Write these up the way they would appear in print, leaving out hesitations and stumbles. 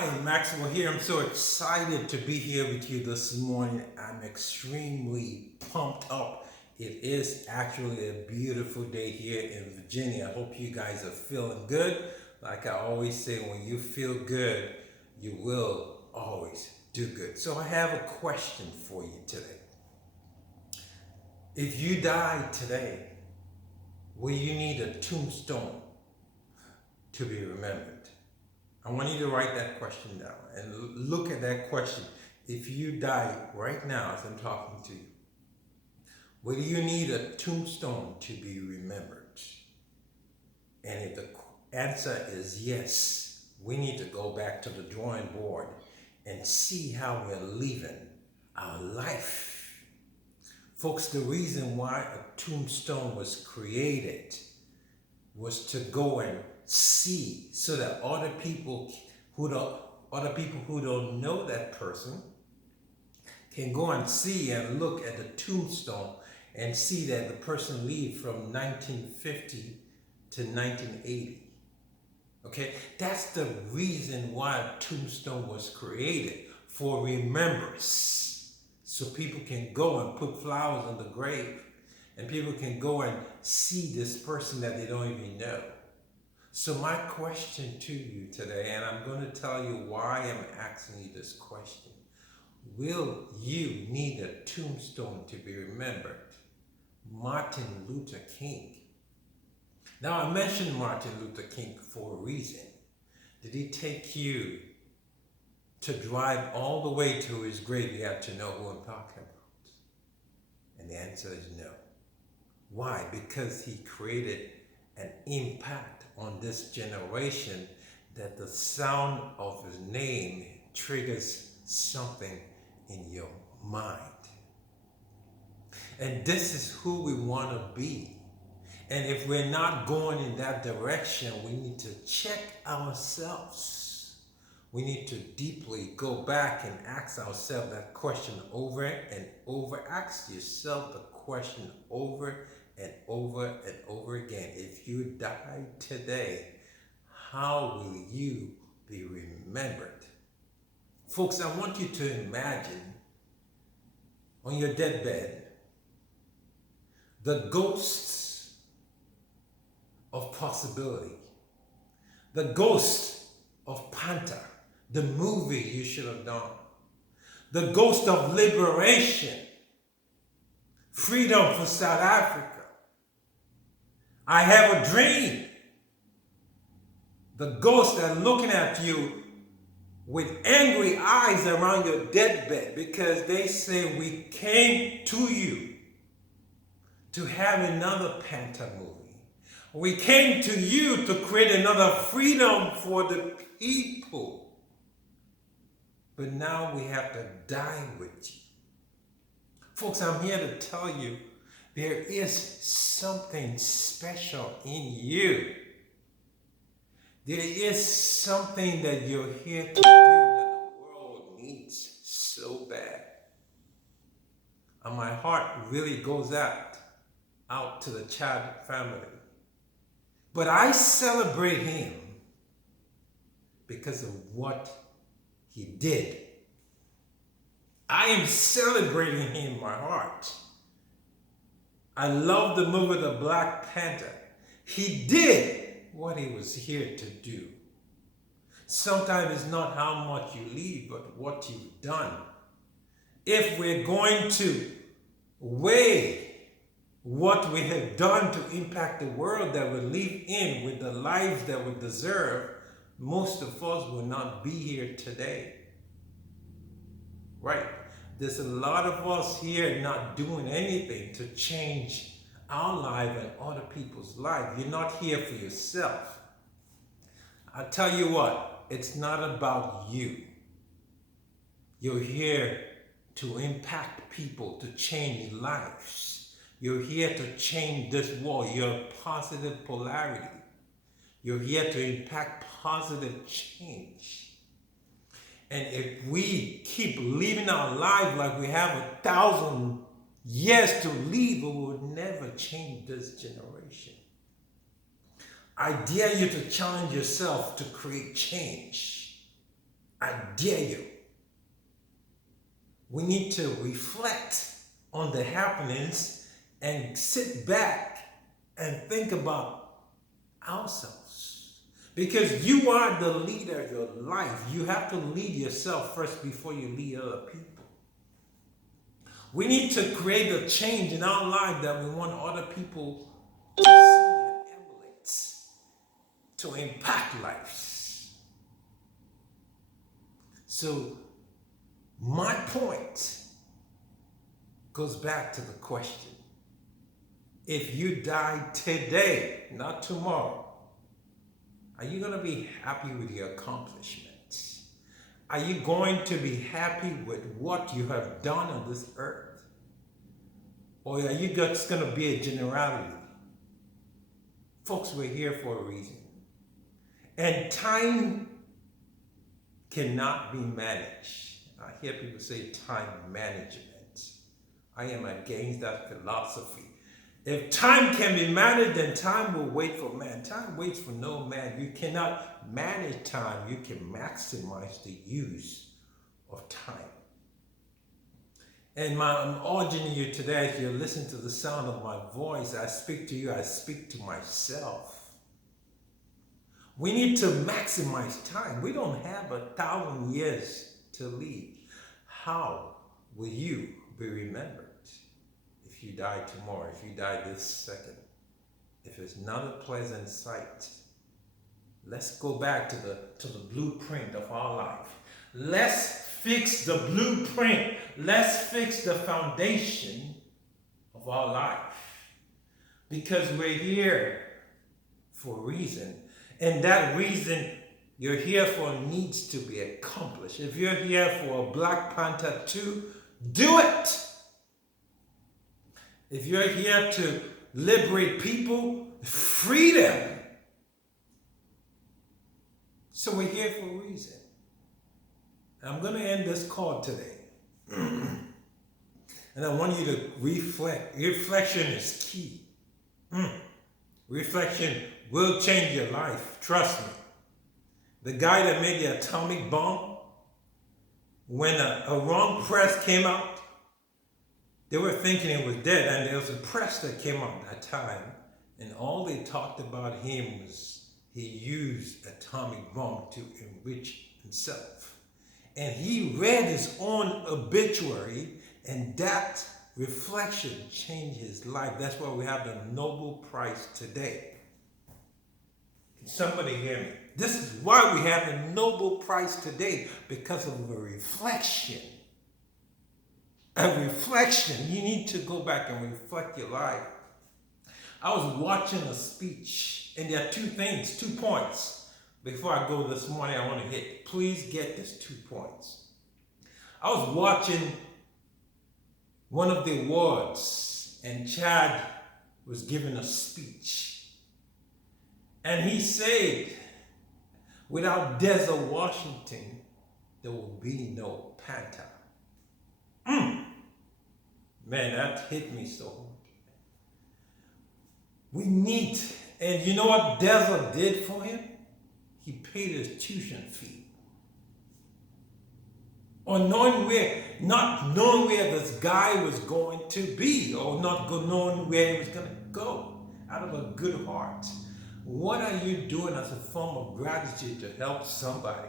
Hi, Maxwell here. I'm so excited to be here with you this morning. I'm extremely pumped up. It is actually a beautiful day here in Virginia. I hope you guys are feeling good. Like I always say, when you feel good, you will always do good. So I have a question for you today. If you died today, will you need a tombstone to be remembered? I want you to write that question down and look at that question. If you die right now as I'm talking to you, will you need a tombstone to be remembered? And if the answer is yes, we need to go back to the drawing board and see how we're living our life. Folks, the reason why a tombstone was created was to go and see so that other people who don't know that person can go and see and look at the tombstone and see that the person lived from 1950 to 1980. Okay, that's the reason why a tombstone was created, for remembrance, so people can go and put flowers on the grave and people can go and see this person that they don't even know. So my question to you today, and I'm going to tell you why I'm asking you this question. Will you need a tombstone to be remembered? Martin Luther King. Now I mentioned Martin Luther King for a reason. Did he take you to drive all the way to his grave? You have to know who I'm talking about. And the answer is no. Why? Because he created an impact on this generation that the sound of his name triggers something in your mind. And this is who we want to be. And if we're not going in that direction, we need to check ourselves. We need to deeply go back and ask ourselves that question over and over. Ask yourself the question over and over and over again. If you die today, how will you be remembered? Folks, I want you to imagine on your deathbed the ghosts of possibility, the ghost of Panther, the movie you should have done, the ghost of liberation, freedom for South Africa. I have a dream. The ghosts that are looking at you with angry eyes around your deathbed because they say we came to you to have another Panther movie. We came to you to create another freedom for the people. But now we have to die with you. Folks, I'm here to tell you there is something special in you. There is something that you're here to do that the world needs so bad. And my heart really goes out to the Chad family. But I celebrate him because of what he did. I am celebrating him in my heart. I love the movie The Black Panther. He did what he was here to do. Sometimes it's not how much you leave, but what you've done. If we're going to weigh what we have done to impact the world that we live in with the lives that we deserve, most of us will not be here today. Right? There's a lot of us here not doing anything to change our life and other people's life. You're not here for yourself. I tell you what, it's not about you. You're here to impact people, to change lives. You're here to change this world. You're positive polarity. You're here to impact positive change. And if we keep living our life like we have 1,000 years to live, we will never change this generation. I dare you to challenge yourself to create change. I dare you. We need to reflect on the happenings and sit back and think about ourselves. Because you are the leader of your life. You have to lead yourself first before you lead other people. We need to create a change in our life that we want other people to see and emulate, to impact lives. So my point goes back to the question. If you die today, not tomorrow, are you going to be happy with your accomplishments? Are you going to be happy with what you have done on this earth? Or are you just going to be a generality? Folks, we're here for a reason. And time cannot be managed. I hear people say time management. I am against that philosophy. If time can be managed, then time will wait for man. Time waits for no man. You cannot manage time. You can maximize the use of time. And I'm urging you today, as you listen to the sound of my voice, I speak to you, I speak to myself. We need to maximize time. We don't have 1,000 years to live. How will you be remembered if you die tomorrow, if you die this second? If it's not a pleasant sight, let's go back to the blueprint of our life. Let's fix the blueprint. Let's fix the foundation of our life. Because we're here for a reason. And that reason you're here for needs to be accomplished. If you're here for a Black Panther 2, do it. If you're here to liberate people, free them. So we're here for a reason. I'm going to end this call today. And I want you to reflect. Reflection is key. Reflection will change your life. Trust me. The guy that made the atomic bomb, when a wrong press came out, they were thinking it was dead, and there was a press that came out at that time, and all they talked about him was he used atomic bomb to enrich himself. And he read his own obituary, and that reflection changed his life. That's why we have the Nobel Prize today. Can somebody hear me? This is why we have the Nobel Prize today, because of a reflection. A reflection. You need to go back and reflect your life. I was watching a speech, and there are two points. Before I go this morning, I want to hit. Please get this 2 points. I was watching one of the awards, and Chad was giving a speech. And he said, without Denzel Washington, there will be no Panther. Man, that hit me so hard. We need, and you know what Denzel did for him? He paid his tuition fee. Or not knowing where this guy was going to be, or not knowing where he was going to go, out of a good heart. What are you doing as a form of gratitude to help somebody?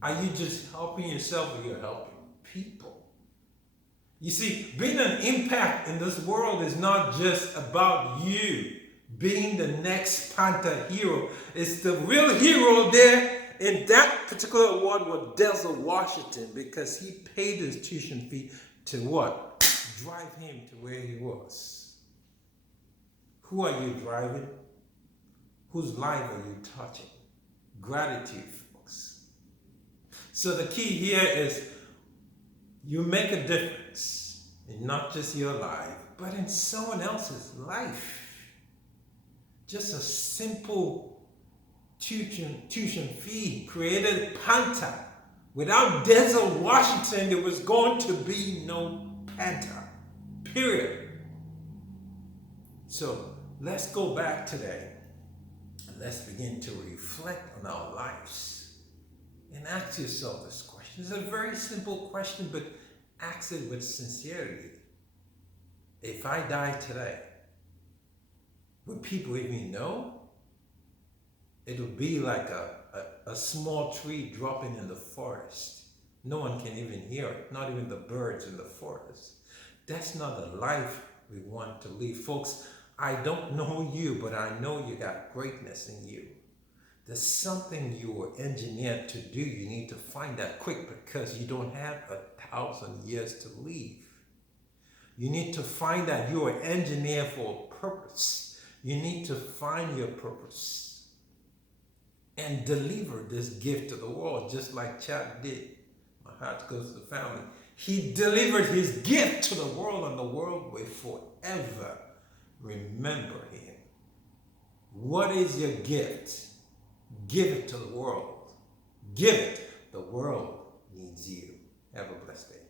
Are you just helping yourself, or you're helping people? You see, being an impact in this world is not just about you being the next Panther hero. It's the real hero there in that particular award was Denzel Washington, because he paid his tuition fee to what? Drive him to where he was. Who are you driving? Whose life are you touching? Gratitude, folks. So the key here is you make a difference in not just your life, but in someone else's life. Just a simple tuition fee created Panther. Without Denzel Washington, there was going to be no Panther. Period. So let's go back today and let's begin to reflect on our lives and ask yourself this question. It's a very simple question, but ask it with sincerity. If I die today, would people even know? It would be like a small tree dropping in the forest. No one can even hear it, not even the birds in the forest. That's not the life we want to live. Folks, I don't know you, but I know you got greatness in you. There's something you were engineered to do. You need to find that quick because you don't have 1,000 years to live. You need to find that you are engineered for a purpose. You need to find your purpose and deliver this gift to the world, just like Chad did. My heart goes to the family. He delivered his gift to the world, and the world will forever remember him. What is your gift? Give it to the world. Give it. The world needs you. Have a blessed day.